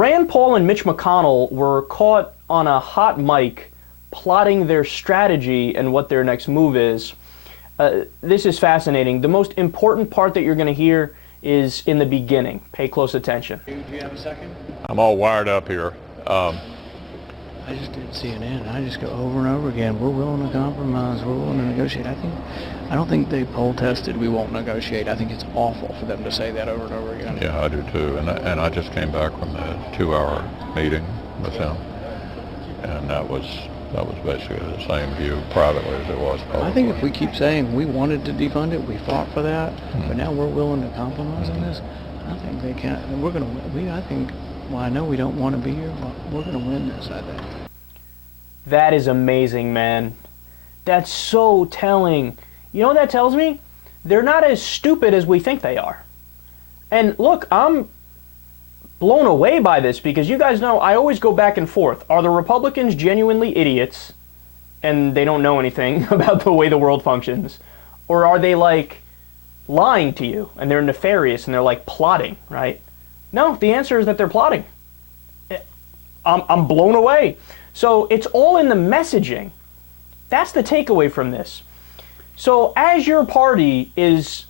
Rand Paul and Mitch McConnell were caught on a hot mic plotting their strategy and what their next move is. This is fascinating. The most important part that you're going to hear is in the beginning. Pay close attention. Do you have a second? I'm all wired up here. I just did CNN. I just go over and over again. We're willing to compromise. We're willing to negotiate. I don't think they poll tested. We won't negotiate. I think it's awful for them to say that over and over again. Yeah, I do too. And I just came back from the 2-hour meeting with them, and that was basically the same view privately as it was publicly. I think if we keep saying we wanted to defund it, we fought for that, but now we're willing to compromise on this, I think they can't. And we're going to. I think. Well, I know we don't want to be here, but we're going to win this, I think. That is amazing, man. That's so telling. You know what that tells me? They're not as stupid as we think they are. And look, I'm blown away by this because you guys know I always go back and forth. Are the Republicans genuinely idiots and they don't know anything about the way the world functions? Or are they like lying to you and they're nefarious and they're like plotting, right? No, the answer is that they're plotting. I'm blown away. So it's all in the messaging. That's the takeaway from this. So as your party is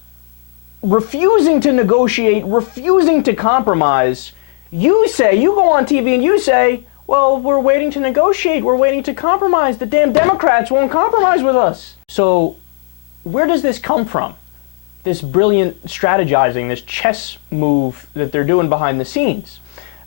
refusing to negotiate, refusing to compromise, you go on TV and you say, well, we're waiting to negotiate, we're waiting to compromise. The damn Democrats won't compromise with us. So where does this come from? This brilliant strategizing, this chess move that they're doing behind the scenes.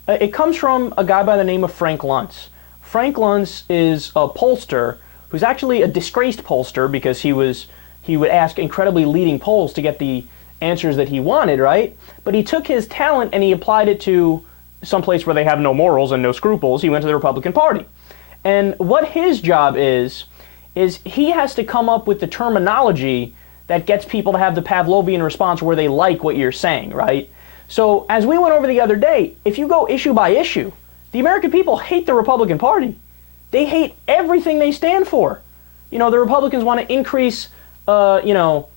It comes from a guy by the name of Frank Luntz. Frank Luntz is a pollster who's actually a disgraced pollster because he would ask incredibly leading polls to get the answers that he wanted, right? But he took his talent and he applied it to someplace where they have no morals and no scruples. He went to the Republican Party. And what his job is he has to come up with the terminology that gets people to have the Pavlovian response where they like what you're saying, right? So as we went over the other day, if you go issue by issue, the American people hate the Republican Party. They hate everything they stand for. You know, the Republicans want to increase, defense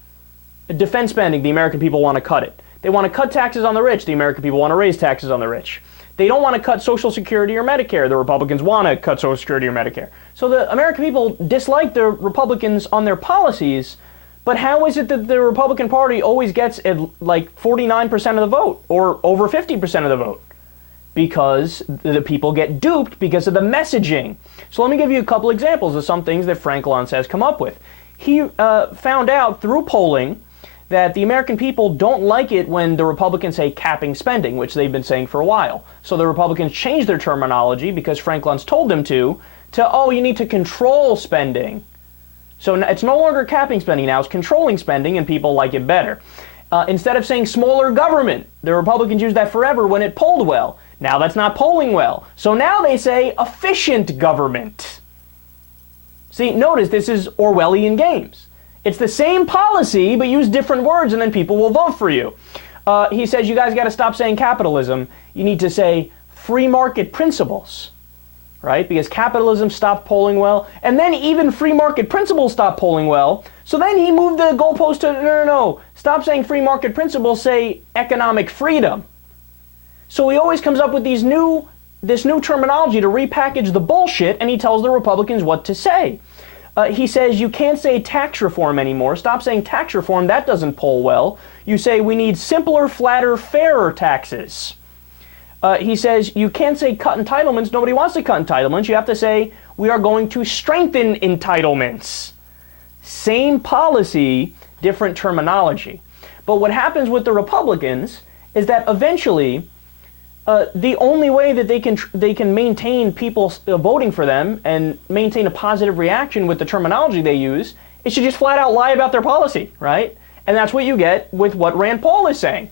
spending. The American people want to cut it. They want to cut taxes on the rich. The American people want to raise taxes on the rich. They don't want to cut Social Security or Medicare. The Republicans want to cut Social Security or Medicare. So the American people dislike the Republicans on their policies. But how is it that the Republican Party always gets like 49% of the vote or over 50% of the vote? Because the people get duped because of the messaging. So let me give you a couple examples of some things that Frank Luntz has come up with. He found out through polling that the American people don't like it when the Republicans say capping spending, which they've been saying for a while. So the Republicans changed their terminology because Frank Luntz told them to, oh, you need to control spending. So it's no longer capping spending now, it's controlling spending, and people like it better. Instead of saying smaller government, the Republicans used that forever when it polled well. Now that's not polling well. So now they say efficient government. See, notice this is Orwellian games. It's the same policy, but use different words, and then people will vote for you. He says you guys got to stop saying capitalism. You need to say free market principles. Right? Because capitalism stopped polling well, and then even free market principles stopped polling well. So then he moved the goalpost to, no, stop saying free market principles, say economic freedom. So he always comes up with this new terminology to repackage the bullshit, and he tells the Republicans what to say. He says you can't say tax reform anymore. Stop saying tax reform, that doesn't poll well. You say we need simpler, flatter, fairer taxes. He says you can't say cut entitlements. Nobody wants to cut entitlements. You have to say we are going to strengthen entitlements. Same policy, different terminology. But what happens with the Republicans is that eventually the only way that they can maintain people voting for them and maintain a positive reaction with the terminology they use is to just flat out lie about their policy, right? And that's what you get with what Rand Paul is saying.